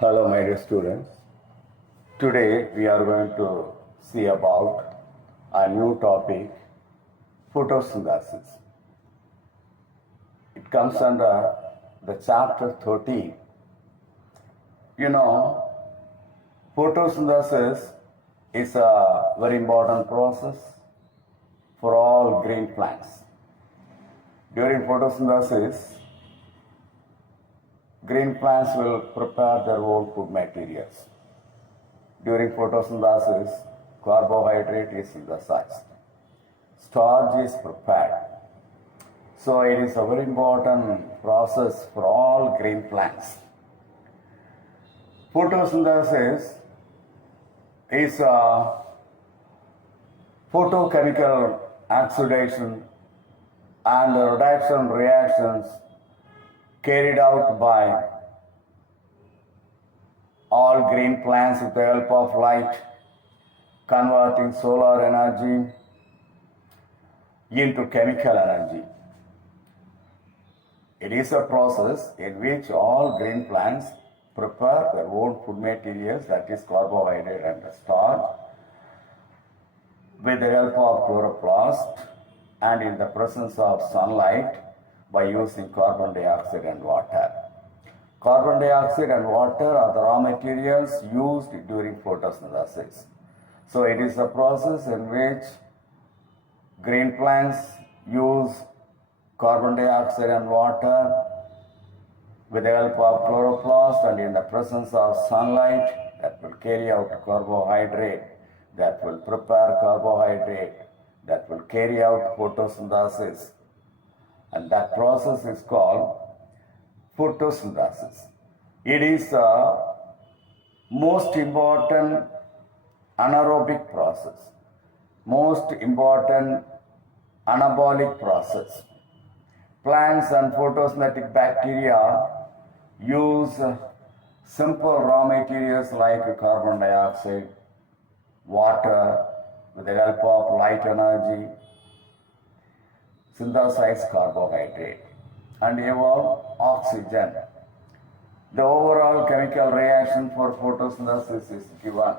Hello, my dear students. Today we are going to see about a new topic, photosynthesis. It comes under the chapter 13. You know, photosynthesis is a very important process for all green plants. During photosynthesis, green plants will prepare their own food materials. During photosynthesis, carbohydrate is synthesized. Starch is prepared. So it is a very important process for all green plants. Photosynthesis is a photochemical oxidation and reduction reactions carried out by all green plants with the help of light, converting solar energy into chemical energy. It is a process in which all green plants prepare their own food materials, that is carbohydrate and starch, with the help of chloroplast and in the presence of sunlight by using carbon dioxide and water. Carbon dioxide and water are the raw materials used during photosynthesis. So it is a process in which green plants use carbon dioxide and water with the help of chloroplast and in the presence of sunlight that will carry out carbohydrate, that will prepare carbohydrate, that will carry out photosynthesis. And that process is called photosynthesis. It is the most important anaerobic process, most important anabolic process. Plants and photosynthetic bacteria use simple raw materials like carbon dioxide, water, with the help of light energy, synthesize carbohydrate and evolve oxygen. The overall chemical reaction for photosynthesis is given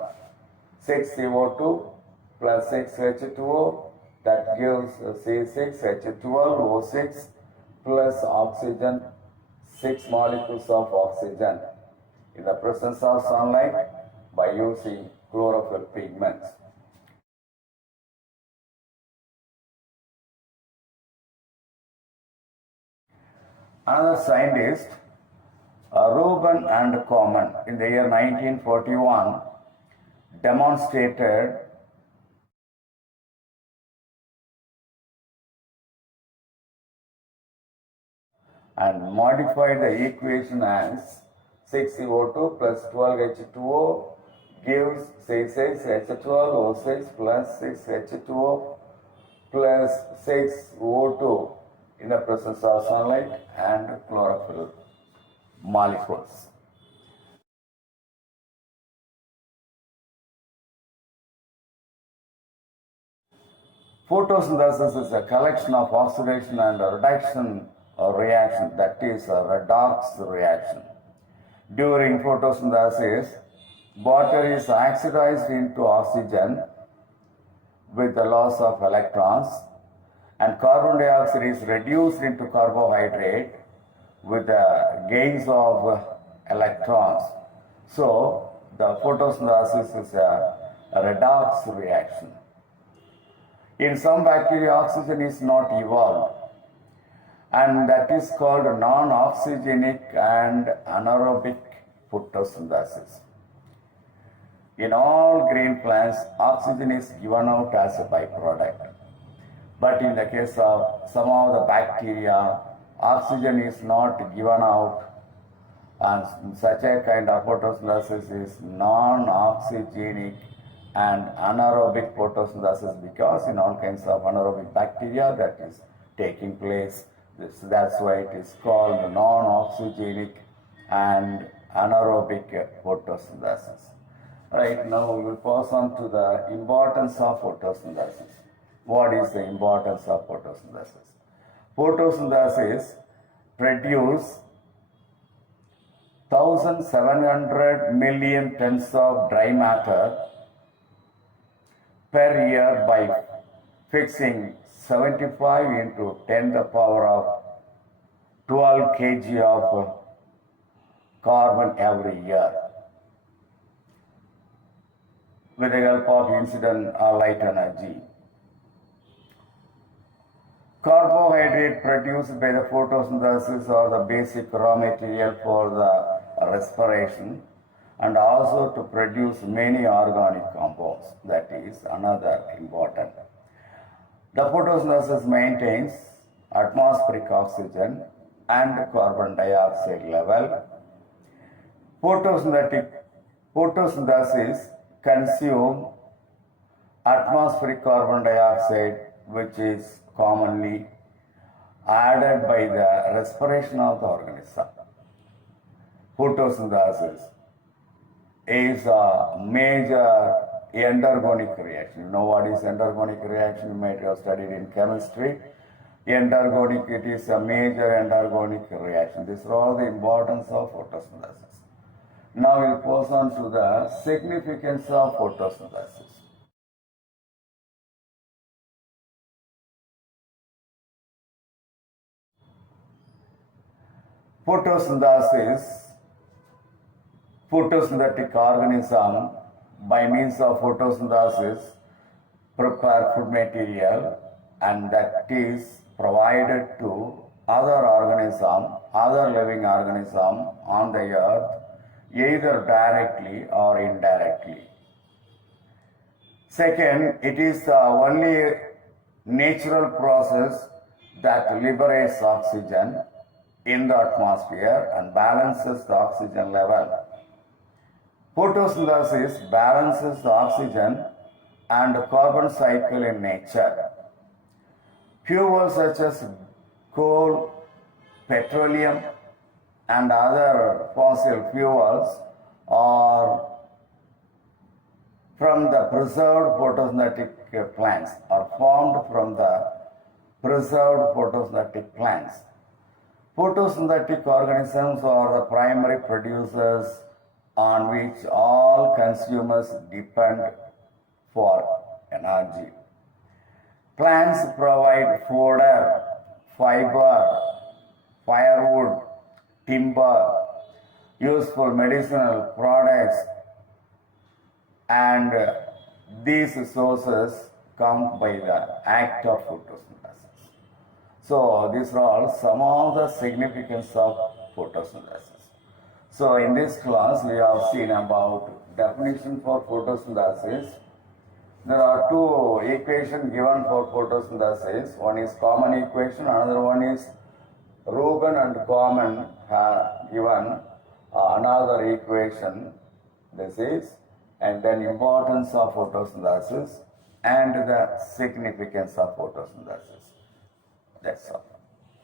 6CO2 plus 6H2O, that gives C6H12O6 plus oxygen, 6 molecules of oxygen in the presence of sunlight by using chlorophyll pigments. Another scientist, Reuben and Common, in the year 1941, demonstrated and modified the equation as 6CO2 plus 12H2O gives 6H12O6 plus 6H2O plus 6O2 in the presence of sunlight and chlorophyll molecules. Photosynthesis is a collection of oxidation and reduction reaction, that is a redox reaction. During photosynthesis, water is oxidized into oxygen with the loss of electrons, and carbon dioxide is reduced into carbohydrate with the gains of electrons. So the photosynthesis is a redox reaction. In some bacteria, oxygen is not evolved, and that is called non-oxygenic and anaerobic photosynthesis. In all green plants, oxygen is given out as a byproduct. But in the case of some of the bacteria, oxygen is not given out, and such a kind of photosynthesis is non-oxygenic and anaerobic photosynthesis, because in all kinds of anaerobic bacteria that is taking place. That's why it is called non-oxygenic and anaerobic photosynthesis. Right, now we will pass on to the importance of photosynthesis. What is the importance of photosynthesis? Photosynthesis produce 1700 million tons of dry matter per year by fixing 75 into 10 to the power of 12 kg of carbon every year with the help of incident light energy. Carbohydrate produced by the photosynthesis are the basic raw material for the respiration and also to produce many organic compounds. That is another important. The photosynthesis maintains atmospheric oxygen and carbon dioxide level. Photosynthesis consume atmospheric carbon dioxide, which is commonly added by the respiration of the organism. Photosynthesis is a major endergonic reaction. You know what is endergonic reaction? You might have studied in chemistry. Endergonic, it is a major endergonic reaction. These are all the importance of photosynthesis. Now we'll pass on to the significance of photosynthesis. Photosynthetic organism by means of photosynthesis prepare food material and that is provided to other living organism on the earth either directly or indirectly. Second, it is the only natural process that liberates oxygen in the atmosphere and balances the oxygen level. Photosynthesis balances the oxygen and carbon cycle in nature. Fuels such as coal, petroleum, and other fossil fuels are from the preserved photosynthetic plants, are formed from the preserved photosynthetic plants. Photosynthetic organisms are the primary producers on which all consumers depend for energy. Plants provide fodder, fiber, firewood, timber, useful medicinal products, and these sources come by the act of photosynthesis. So these are all some of the significance of photosynthesis. So in this class we have seen about definition for photosynthesis. There are two equations given for photosynthesis. One is common equation, another one is Rubin and Common have given another equation. This is, and then importance of photosynthesis and the significance of photosynthesis. That's all.